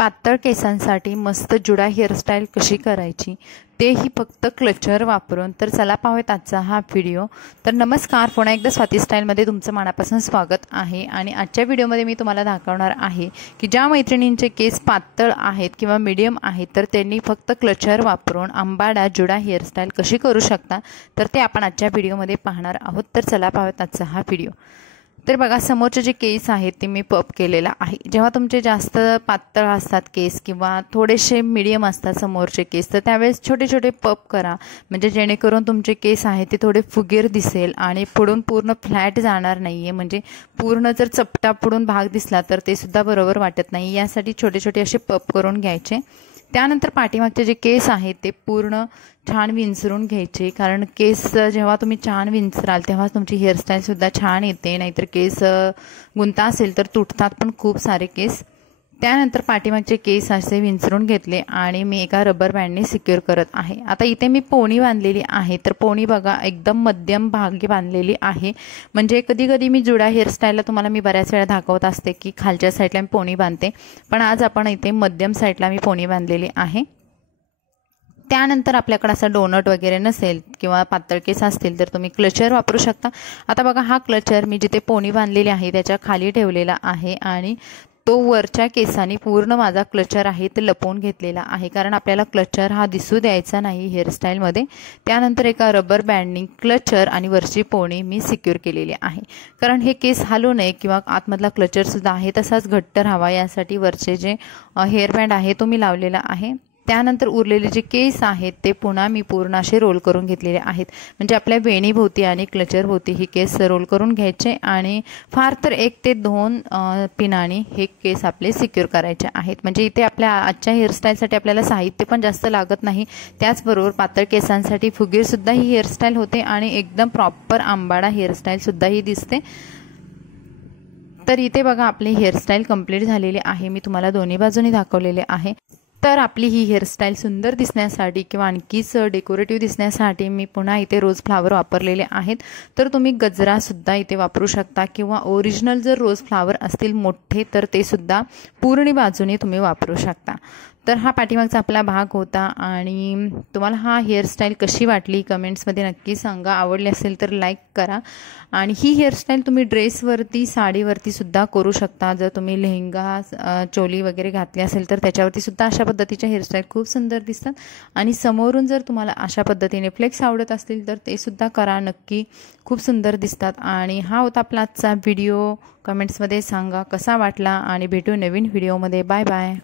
पातळ केसांसाठी मस्त जुडा हेअरस्टाईल कशी करायची तेही फक्त क्लचर वापरून। तर चला पाहूयात आजचा हा व्हिडिओ। तर नमस्कार, पुन्हा एकदा स्वाती स्टाईलमध्ये तुमचं मनापासून स्वागत आहे। आणि आजच्या व्हिडिओमध्ये मी तुम्हाला दाखवणार आहे की ज्या मैत्रिणींचे केस पातळ आहेत किंवा मीडियम आहेत तर त्यांनी फक्त क्लचर वापरून आंबाडा जुडा हेअरस्टाईल कशी करू शकता तर ते आपण आजच्या व्हिडिओमध्ये पाहणार आहोत। तर चला पाहूयात आजचा हा व्हिडिओ। तर बघा, समोरचे जे केस आहेत ते मी पप केलेला आहे। जेव्हा तुमचे जास्त पातळ असतात केस किंवा थोडेसे मीडियम असतात समोरचे केस, तर त्यावेळेस छोटे छोटे पप करा, म्हणजे जेणेकरून तुमचे केस आहेत ते थोडे फुगीर दिसेल आणि पुढून पूर्ण फ्लॅट जाणार नाहीये। म्हणजे पूर्ण जर चपटा पुढून भाग दिसला तर ते सुद्धा बरोबर वाटत नाही, यासाठी छोटे छोटे असे पप करून घ्यायचे। त्यानंतर पाठीमागचे जे केस आहेत ते पूर्ण छान विंचरून घ्यायचे, कारण केस जेव्हा तुम्ही छान विंचराल तेव्हा तुमची हेअरस्टाईल सुद्धा छान येते, नाहीतर केस गुंता असेल तर तुटतात पण खूप सारे केस। त्यानंतर पाठीमागचे केस असे विंचरून घेतले आणि मी एका रबर बँडने सिक्युअर करत आहे। आता इथे मी पोणी बांधलेली आहे, तर पोणी बघा एकदम मध्यम भागी बांधलेली आहे। म्हणजे कधी कधी मी जुडा हेअरस्टाईलला तुम्हाला मी बऱ्याच वेळा दाखवत असते की खालच्या साईडला मी पोणी बांधते, पण आज आपण इथे मध्यम साईडला मी पोणी बांधलेली आहे। त्यानंतर आपल्याकडे असा डोनट वगैरे नसेल किंवा पातळ केस असतील तर तुम्ही क्लचर वापरू शकता। आता बघा, हा क्लचर मी जिथे पोणी बांधलेली आहे त्याच्या खाली ठेवलेला आहे आणि तो वरच्या केसांनी पूर्ण माझा क्लचर आहे ते लपवून घेतलेला आहे, कारण आपल्याला क्लचर हा दिसू द्यायचा नाही हेअरस्टाईलमध्ये। त्यानंतर एका रबर बँडनी क्लचर आणि वरची पोणी मी सिक्युअर केलेली आहे, कारण हे केस हलू नये किंवा आतमधला क्लचर सुद्धा आहे तसाच घट्ट राहावा, यासाठी वरचे जे हेअर बँड आहे तो मी लावलेला आहे। त्यानंतर उरलेले जे केस आहेत ते पुन्हा मी पूर्ण असे रोल करून घेतलेले आहेत, म्हणजे आपल्या वेणीभोवती आणि क्लचरभोवती हे केस रोल करून घ्यायचे आणि फार तर 1 ते 2 पिनाने हे केस आपले सिक्युअर करायचे आहेत। म्हणजे इथे आपल्या आजच्या हेअरस्टाईलसाठी आपल्याला साहित्य पण जास्त लागत नाही, त्याचबरोबर पातळ केसांसाठी फुगीरसुद्धा ही हेअरस्टाईल होते आणि एकदम प्रॉपर आंबाडा हेअरस्टाईलसुद्धा ही दिसते। तर इथे बघा, आपली हेअरस्टाईल कंप्लीट झालेली आहे, मी तुम्हाला दोन्ही बाजूनी दाखवलेले आहे। तर आपली ही हेअरस्टाईल सुंदर दिसण्यासाठी किंवा आणखीच डेकोरेटिव्ह दिसण्यासाठी मी पुन्हा इथे रोज फ्लावर वापरलेले आहेत। तर तुम्ही गजरा सुद्धा इथे वापरू शकता किंवा ओरिजिनल जर रोज फ्लावर असतील मोठे तर ते सुद्धा पूर्ण बाजूने तुम्ही वापरू शकता। तर हा पाठीमागचा आपला भाग होता आणि तुम्हाला हा हेअरस्टाईल कशी वाटली कमेंट्समध्ये नक्की सांगा। आवडली असेल तर लाईक करा। आणि ही हेअरस्टाईल तुम्ही ड्रेसवरती साडीवरती सुद्धा करू शकता। जर तुम्ही लेहंगा चोली वगैरे घातली असेल तर त्याच्यावरती सुद्धा अशा पद्धतीच्या हेअरस्टाईल खूप सुंदर दिसतात। आणि समोरून जर तुम्हाला अशा पद्धतीने फ्लेक्स आवडत असतील तर ते सुद्धा करा, नक्की खूप सुंदर दिसतात। आणि हा होता आपला आजचा व्हिडिओ। कमेंट्समध्ये सांगा कसा वाटला आणि भेटू नवीन व्हिडिओमध्ये। Bye bye.